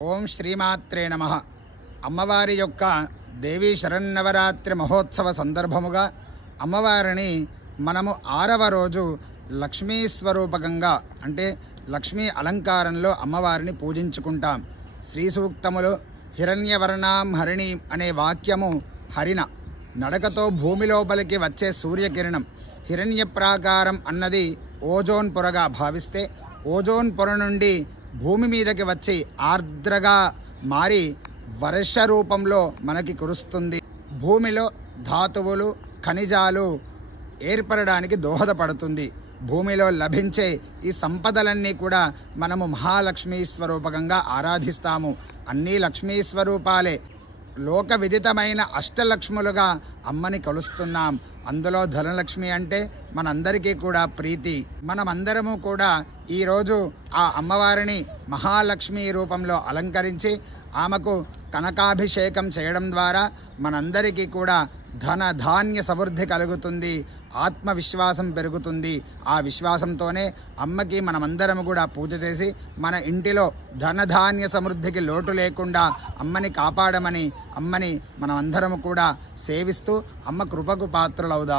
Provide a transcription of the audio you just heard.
ఓం శ్రీమాత్రే నమః. అమ్మవారి యొక్క దేవీ శరన్నవరాత్రి మహోత్సవ సందర్భముగా అమ్మవారిని మనము 6వ రోజు లక్ష్మీ స్వరూపకంగా అంటే లక్ష్మీ అలంకారంలో అమ్మవారిని పూజించుకుంటాం. శ్రీ సూక్తములు హిరణ్యవర్ణాం హరిణీం అనే వాక్యము హరిణ నడకతో భూమి లోపలికి వచ్చే సూర్యకిరణం. హిరణ్య ప్రాకారం అన్నది ఓజోన్ పొరగా భావిస్తే ఓజోన్ పొర నుండి భూమి మీదకి వచ్చి ఆర్ద్రగా మారి వర్ష రూపంలో మనకి కురుస్తుంది. భూమిలో ధాతువులు ఖనిజాలు ఏర్పడడానికి దోహదపడుతుంది. భూమిలో లభించే ఈ సంపదలన్నీ కూడా మనము మహాలక్ష్మీ స్వరూపకంగా ఆరాధిస్తాము. అన్నీ లక్ష్మీ స్వరూపాలే. లోక విదితమైన అష్టలక్ష్ములుగా అమ్మని కొలుస్తున్నాం. అందులో ధనలక్ష్మి అంటే మనందరికీ కూడా ప్రీతి. మనమందరము కూడా ఈరోజు ఆ అమ్మవారిని మహాలక్ష్మి రూపంలో అలంకరించి ఆమెకు కనకాభిషేకం చేయడం ద్వారా మనందరికీ కూడా ధన ధాన్య సమృద్ధి కలుగుతుంది, ఆత్మవిశ్వాసం పెరుగుతుంది. ఆ విశ్వాసంతోనే అమ్మకి మనమందరం కూడా పూజ చేసి మన ఇంటిలో ధనధాన్య సమృద్ధికి లోటు లేకుండా అమ్మని కాపాడమని అమ్మని మనమందరం కూడా సేవిస్తూ అమ్మ కృపకు పాత్రులవుదాం.